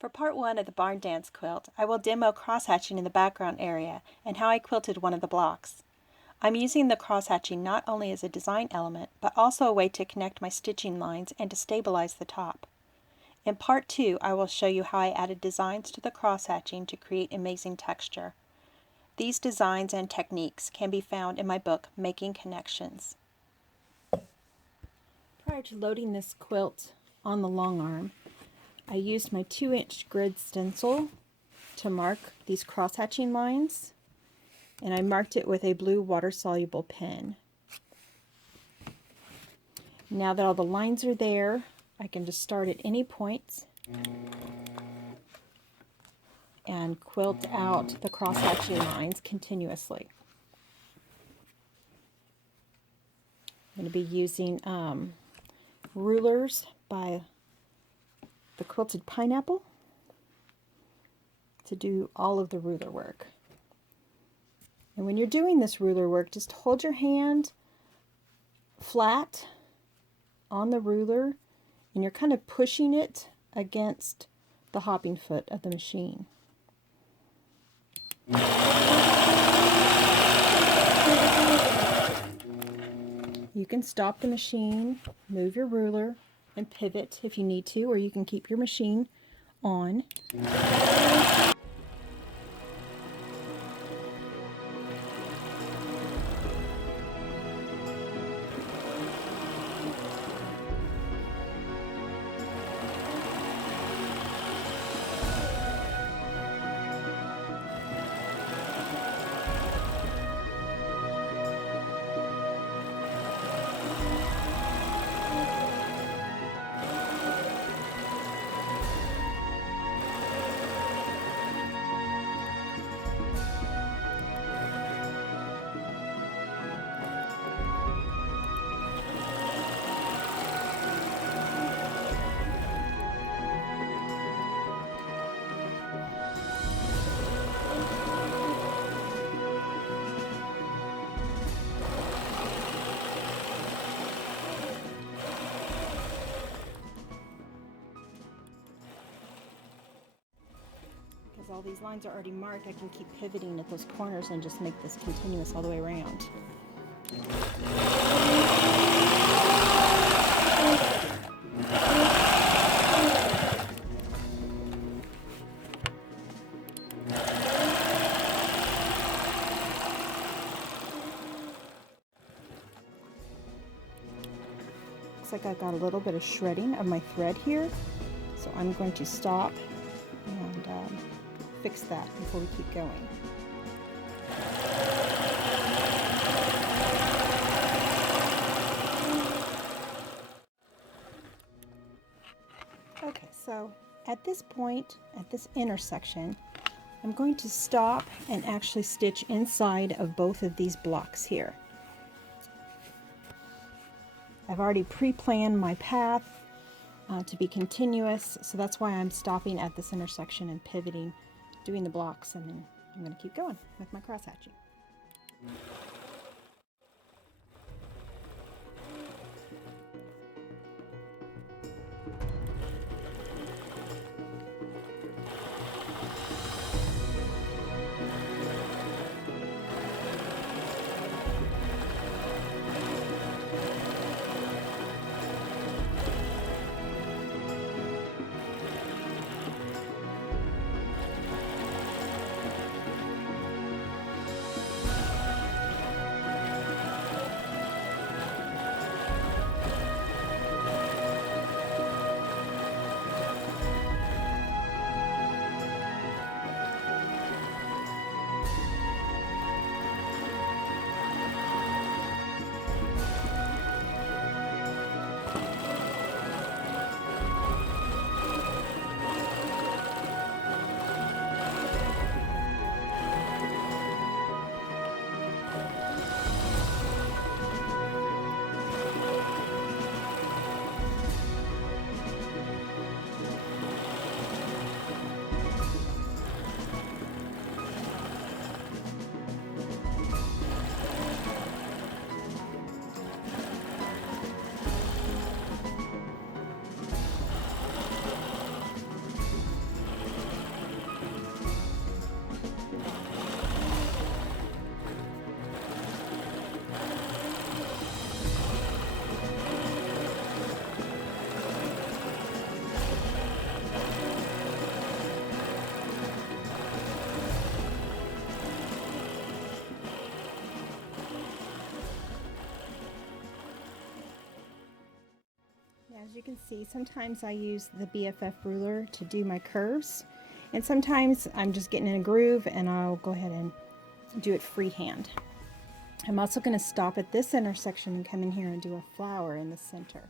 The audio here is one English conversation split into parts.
For part 1 of the Barn Dance Quilt, I will demo crosshatching in the background area and how I quilted one of the blocks. I'm using the crosshatching not only as a design element, but also a way to connect my stitching lines and to stabilize the top. In part 2, I will show you how I added designs to the crosshatching to create amazing texture. These designs and techniques can be found in my book, Making Connections. Prior to loading this quilt on the long arm, I used my 2-inch grid stencil to mark these crosshatching lines, and I marked it with a blue water-soluble pen. Now that all the lines are there, I can just start at any point and quilt out the crosshatching lines continuously. I'm going to be using rulers by the Quilted Pineapple to do all of the ruler work. And when you're doing this ruler work, just hold your hand flat on the ruler and you're kind of pushing it against the hopping foot of the machine. You can stop the machine, move your ruler, and pivot if you need to, or you can keep your machine on. Because all these lines are already marked, I can keep pivoting at those corners and just make this continuous all the way around. Looks like I've got a little bit of shredding of my thread here, so I'm going to stop and fix that before we keep going. Okay, so at this point, at this intersection, I'm going to stop and actually stitch inside of both of these blocks here. I've already pre-planned my path to be continuous, so that's why I'm stopping at this intersection and pivoting, doing the blocks, and then I'm going to keep going with my crosshatching. you can see, sometimes I use the BFF ruler to do my curves, and sometimes I'm just getting in a groove and I'll go ahead and do it freehand. I'm also going to stop at this intersection and come in here and do a flower in the center.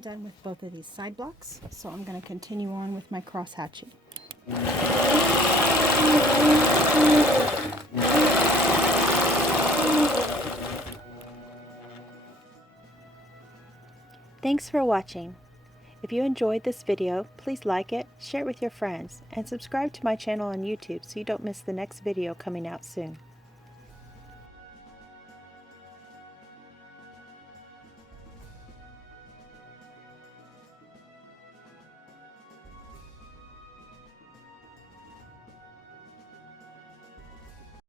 I'm done with both of these side blocks, so I'm going to continue on with my cross hatching. Thanks for watching. If you enjoyed this video, please like it, share it with your friends, and subscribe to my channel on YouTube so you don't miss the next video coming out soon.